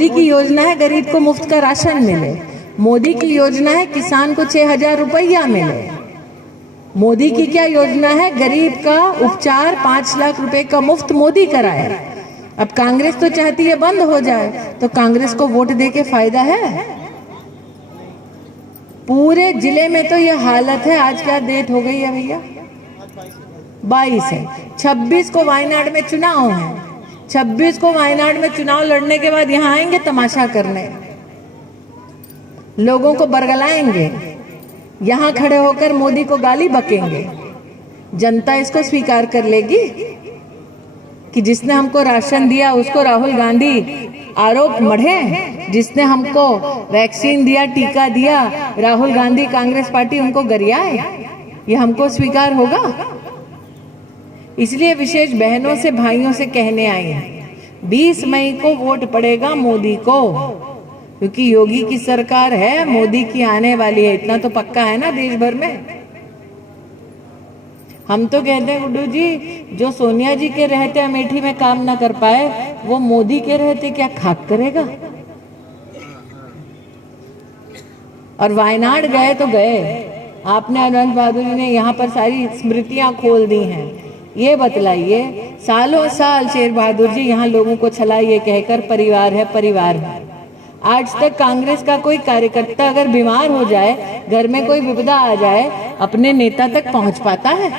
मोदी की योजना है गरीब को मुफ्त का राशन मिले, मोदी की योजना है किसान को 6,000 रुपया मिले, मोदी की क्या योजना है, गरीब का उपचार 5 लाख रुपए का मुफ्त मोदी कराए। अब कांग्रेस तो चाहती है बंद हो जाए, तो कांग्रेस को वोट दे के फायदा है? पूरे जिले में तो ये हालत है। आज क्या डेट हो गई है भैया? 22 है। 26 को वायनाड में चुनाव है। 26 को वायनाड में चुनाव लड़ने के बाद यहाँ आएंगे तमाशा करने, लोगों को बरगलाएंगे, यहाँ खड़े होकर मोदी को गाली बकेंगे। जनता इसको स्वीकार कर लेगी कि जिसने हमको राशन दिया उसको राहुल गांधी आरोप मढ़े, जिसने हमको वैक्सीन दिया, टीका दिया, राहुल गांधी कांग्रेस पार्टी उनको गरियाए? ये हमको स्वीकार होगा? इसलिए विशेष बहनों से भाइयों से कहने आई हैं, 20 मई को वोट पड़ेगा मोदी को, क्योंकि योगी की सरकार है, मोदी की आने वाली है, इतना तो पक्का है ना देश भर में। हम तो कहते हैं गुड्डू जी, जो सोनिया जी के रहते अमेठी में काम ना कर पाए, वो मोदी के रहते क्या खाक करेगा? और वायनाड गए तो गए, आपने अनंत बहादुर जी ने यहाँ पर सारी स्मृतियां खोल दी हैं। ये बतलाइए, सालों साल शेर बहादुर जी यहाँ लोगों को छलाइए कहकर परिवार है परिवार है, आज तक कांग्रेस का कोई कार्यकर्ता अगर बीमार हो जाए, घर में कोई विपदा आ जाए, अपने नेता तक पहुंच पाता है?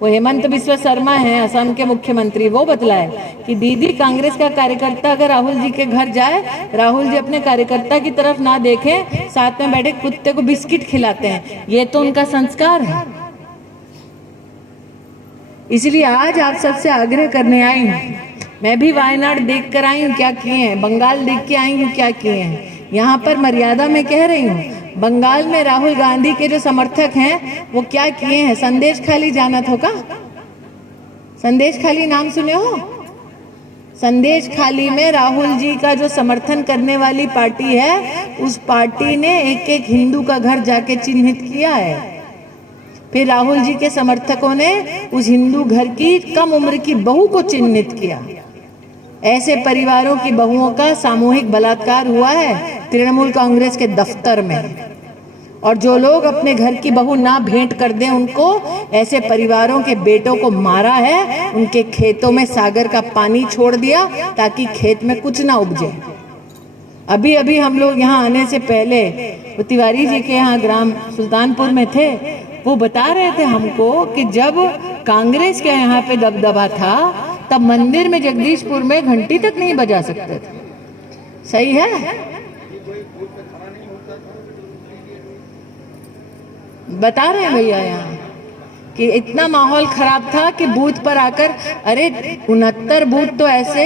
वो हेमंत बिस्वा शर्मा है असम के मुख्यमंत्री, वो बतलाए कि दीदी कांग्रेस का कार्यकर्ता अगर राहुल जी के घर जाए, राहुल जी अपने कार्यकर्ता की तरफ ना देखें, साथ में बैठे कुत्ते को बिस्किट खिलाते हैं, ये तो उनका संस्कार है। इसलिए आज आप सबसे आग्रह करने आई हूँ, मैं भी वायनाड देख कर आई हूँ क्या किए हैं, बंगाल देख के आई हूँ क्या किए हैं। यहाँ पर मर्यादा में कह रही हूँ, बंगाल में राहुल गांधी के जो समर्थक हैं वो क्या किए हैं। संदेश खाली जाना था का? संदेश खाली नाम सुने हो? संदेश खाली में राहुल जी का जो समर्थन करने वाली पार्टी है, उस पार्टी ने एक एक हिंदू का घर जाके चिन्हित किया है। फिर राहुल जी के समर्थकों ने उस हिंदू घर की कम उम्र की बहू को चिन्हित किया। ऐसे परिवारों की बहुओं का सामूहिक बलात्कार हुआ है तृणमूल कांग्रेस के दफ्तर में, और जो लोग अपने घर की बहू ना भेंट कर दें उनको, ऐसे परिवारों के बेटों को मारा है, उनके खेतों में सागर का पानी छोड़ दिया ताकि खेत में कुछ ना उपजे। अभी अभी हम लोग यहाँ आने से पहले वो तिवारी जी के यहाँ ग्राम सुल्तानपुर में थे, वो बता रहे थे हमको कि जब कांग्रेस के यहाँ पे दबदबा था, तब मंदिर में जगदीशपुर में घंटी तक नहीं बजा सकते थे। सही है? बता रहे हैं भैया यहाँ कि इतना माहौल खराब था कि बूथ पर आकर, अरे 69 बूथ तो ऐसे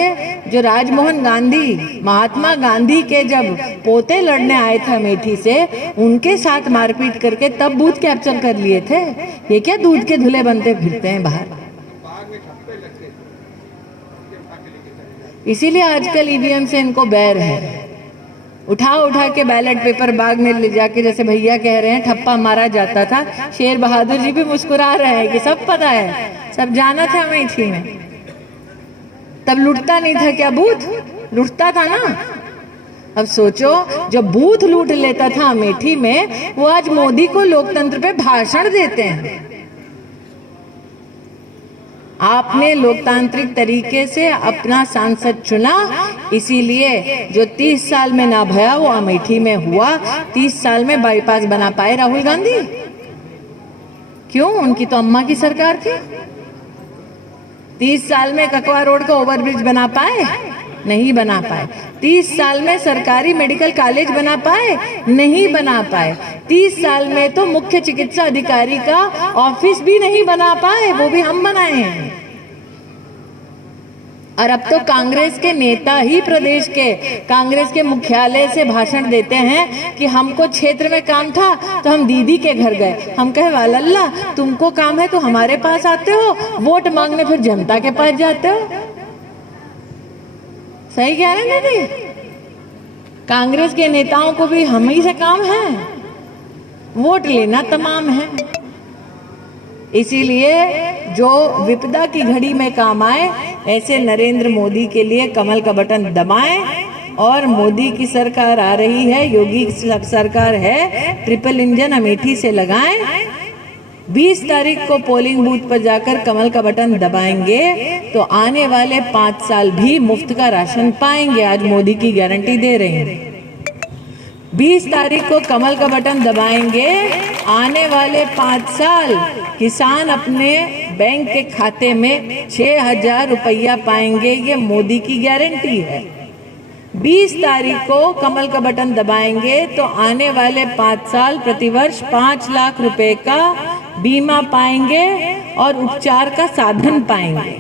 जो राजमोहन गांधी, महात्मा गांधी के जब पोते लड़ने आए थे अमेठी से, उनके साथ मारपीट करके तब बूथ कैप्चर कर लिए थे। ये क्या दूध के धुले बनते फिरते हैं बाहर? इसीलिए आजकल ईवीएम से इनको बैर है। उठा उठा के बैलेट पेपर बाग में ले जाके, जैसे भैया कह रहे हैं, ठप्पा मारा जाता था। शेर बहादुर जी भी मुस्कुरा रहे हैं कि सब पता है, सब जाना था अमेठी में। तब लूटता नहीं था क्या बूथ? लूटता था ना। अब सोचो, जो बूथ लूट लेता था अमेठी में, वो आज मोदी को लोकतंत्र पे भाषण देते हैं। आपने लोकतांत्रिक तरीके से अपना सांसद चुना, इसीलिए जो 30 साल में ना भया वो अमेठी में हुआ। 30 साल में बाईपास बना पाए राहुल गांधी? क्यों? उनकी तो अम्मा की सरकार थी। 30 साल में ककवा रोड का ओवरब्रिज बना पाए? नहीं बना पाए। 30 साल में सरकारी मेडिकल कॉलेज बना पाए? नहीं बना पाए। 30 साल में तो मुख्य चिकित्सा अधिकारी का ऑफिस भी नहीं बना पाए, वो भी हम बनाए हैं। और अब तो कांग्रेस के नेता ही प्रदेश के कांग्रेस के मुख्यालय से भाषण देते हैं कि हमको क्षेत्र में काम था तो हम दीदी के घर गए। हम कहे वालल्ला, तुमको काम है तो हमारे पास आते हो, वोट मांगने फिर जनता के पास जाते हो। सही कह रहे हैं दीदी? कांग्रेस के नेताओं को भी हम ही से काम है, वोट लेना तमाम है। इसीलिए जो विपदा की घड़ी में काम आए, ऐसे नरेंद्र मोदी के लिए कमल का बटन दबाएं। और मोदी की सरकार आ रही है, योगी की सरकार है, ट्रिपल इंजन अमेठी से लगाएं। 20 तारीख को पोलिंग बूथ पर जाकर कमल का बटन दबाएंगे तो आने वाले 5 साल भी मुफ्त का राशन पाएंगे। आज मोदी की गारंटी दे रहे हैं। 20 तारीख को कमल का बटन दबाएंगे, आने वाले 5 साल किसान अपने बैंक के खाते में 6,000 रुपया पाएंगे। ये मोदी की गारंटी है। 20 तारीख को कमल का बटन दबाएंगे तो आने वाले 5 साल प्रतिवर्ष 5 लाख रुपए का बीमा पाएंगे और उपचार का साधन पाएंगे।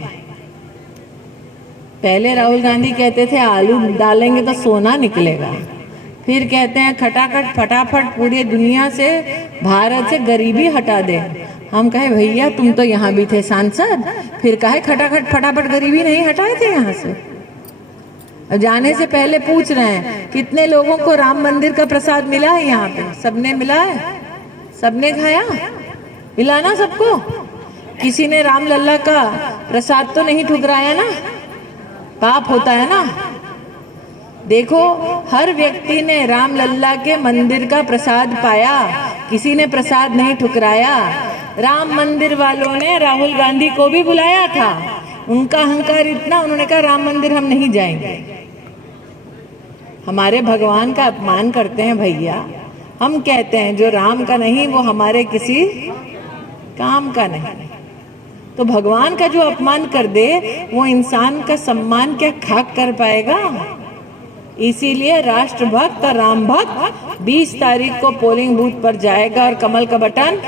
पहले राहुल गांधी कहते थे आलू डालेंगे तो सोना निकलेगा, फिर कहते हैं खटाखट फटाफट पूरी दुनिया से, भारत से गरीबी हटा दे। हम कहे भैया तुम तो यहाँ भी थे सांसद, फिर कहे खटाखट फटाफट गरीबी नहीं हटाए थे यहाँ से। अब जाने से पहले पूछ रहे हैं कितने लोगों को राम मंदिर का प्रसाद मिला है यहाँ पे? सबने मिला है? सबने खाया? मिला ना सबको? किसी ने राम लल्ला का प्रसाद तो नहीं ठुकराया ना? पाप होता है ना। देखो, हर व्यक्ति ने राम लल्ला के मंदिर का प्रसाद पाया, किसी ने प्रसाद नहीं ठुकराया। राम मंदिर वालों ने राहुल गांधी को भी बुलाया था, उनका अहंकार इतना, उन्होंने कहा राम मंदिर हम नहीं जाएंगे। हमारे भगवान का अपमान करते हैं भैया। हम कहते हैं जो राम का नहीं वो हमारे किसी काम का नहीं। तो भगवान का जो अपमान कर दे वो इंसान का सम्मान क्या खाक कर पाएगा? इसीलिए राष्ट्रभक्त राम भक्त 20 तारीख को पोलिंग बूथ पर जाएगा और कमल का बटन